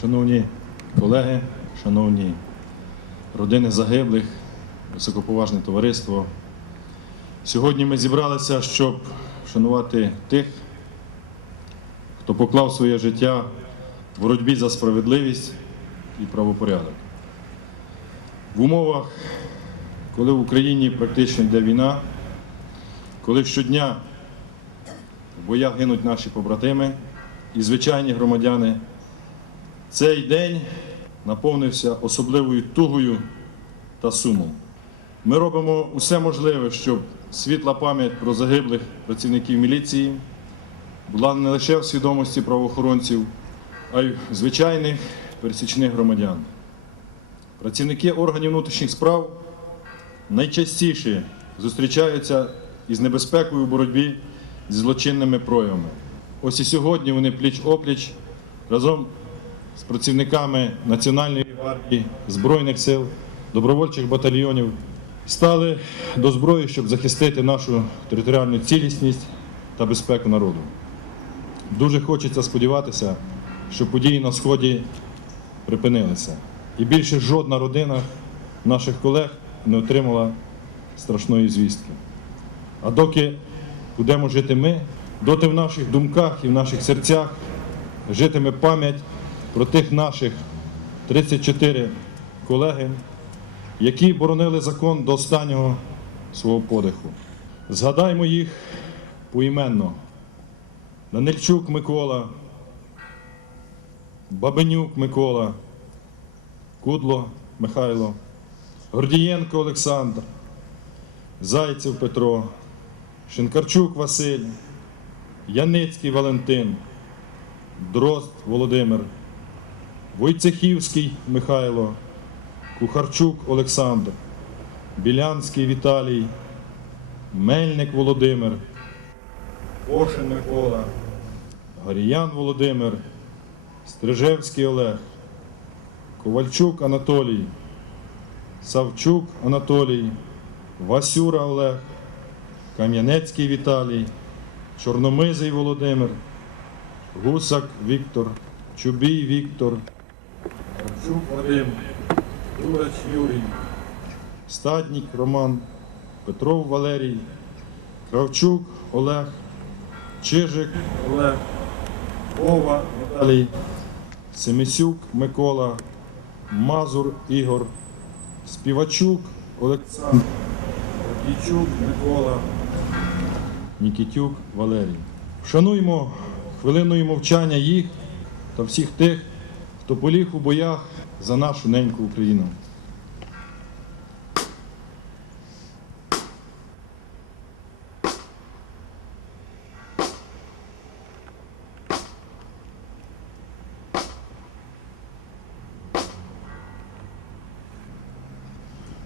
Шановні колеги, шановні родини загиблих, високоповажне товариство. Сьогодні ми зібралися, щоб вшанувати тих, хто поклав своє життя в боротьбі за справедливість і правопорядок. В умовах, коли в Україні практично йде війна, коли щодня в боях гинуть наші побратими і звичайні громадяни, цей день наповнився особливою тугою та сумом. Ми робимо усе можливе, щоб світла пам'ять про загиблих працівників міліції була не лише в свідомості правоохоронців, а й звичайних пересічних громадян. Працівники органів внутрішніх справ найчастіше зустрічаються із небезпекою у боротьбі зі злочинними проявами. Ось і сьогодні вони пліч-опліч разом з працівниками Національної гвардії, Збройних сил, добровольчих батальйонів стали до зброї, щоб захистити нашу територіальну цілісність та безпеку народу. Дуже хочеться сподіватися, що події на Сході припинилися. І більше жодна родина наших колег не отримала страшної звістки. А доки будемо жити ми, доти в наших думках і в наших серцях житиме пам'ять про тих наших 34 колеги, які боронили закон до останнього свого подиху. Згадаймо їх поіменно. Данильчук Микола, Бабенюк Микола, Кудло Михайло, Гордієнко Олександр, Зайцев Петро, Шинкарчук Василь, Яницький Валентин, Дрозд Володимир, Войцехівський Михайло, Кухарчук Олександр, Білянський Віталій, Мельник Володимир, Ошин Микола, Горіян Володимир, Стрижевський Олег, Ковальчук Анатолій, Савчук Анатолій, Васюра Олег, Кам'янецький Віталій, Чорномизий Володимир, Гусак Віктор, Чубій Віктор, Харчук Вадим, Дурач Юрій, Стаднік Роман, Петров Валерій, Кравчук Олег, Чижик Олег, Ова Віталій, Семисюк Микола, Мазур Ігор, Співачук Олександр, Дійчук Микола, Нікітюк Валерій. Вшануймо хвилиною мовчання їх та всіх тих, хто поліг у боях за нашу неньку Україну.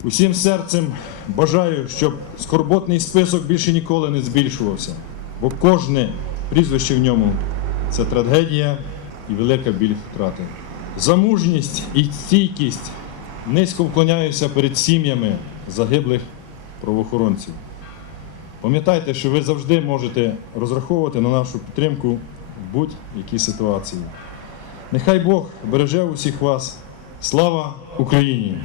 Усім серцем бажаю, щоб скорботний список більше ніколи не збільшувався, бо кожне прізвище в ньому це трагедія і велика біль втрати. За мужність і стійкість низько вклоняюся перед сім'ями загиблих правоохоронців. Пам'ятайте, що ви завжди можете розраховувати на нашу підтримку в будь-якій ситуації. Нехай Бог береже усіх вас. Слава Україні!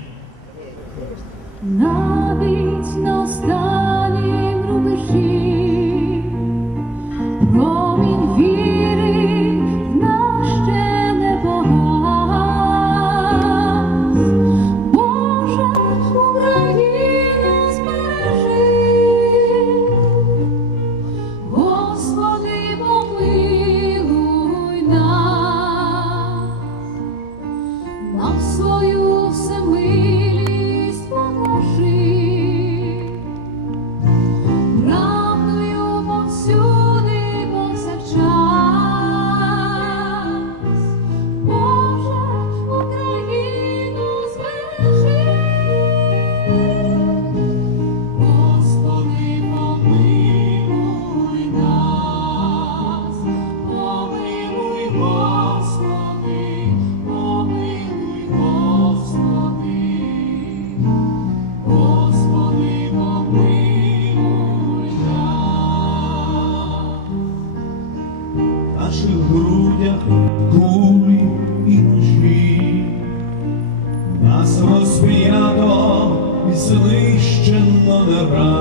around.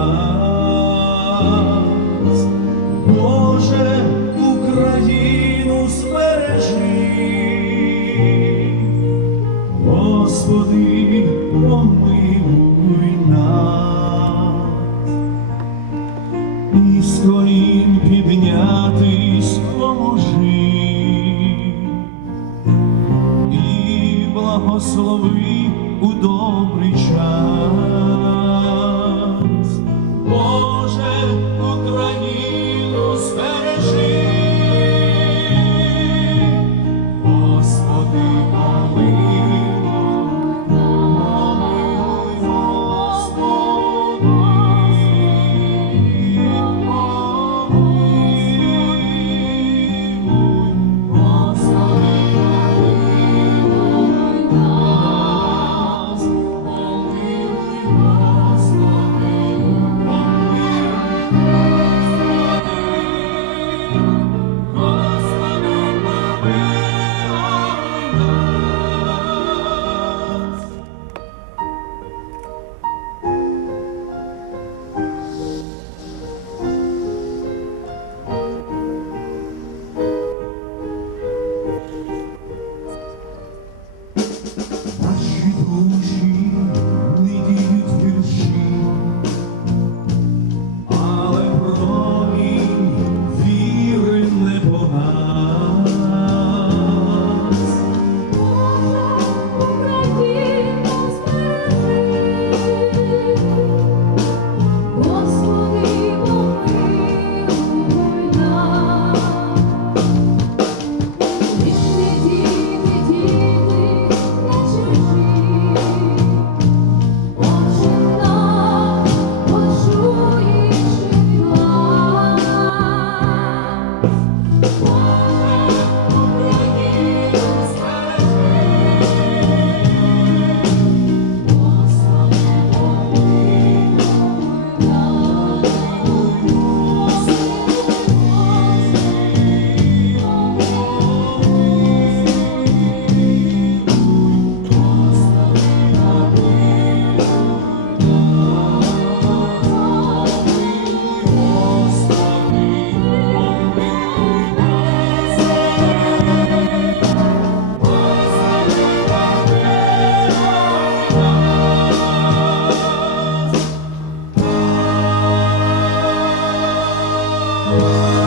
won't. Música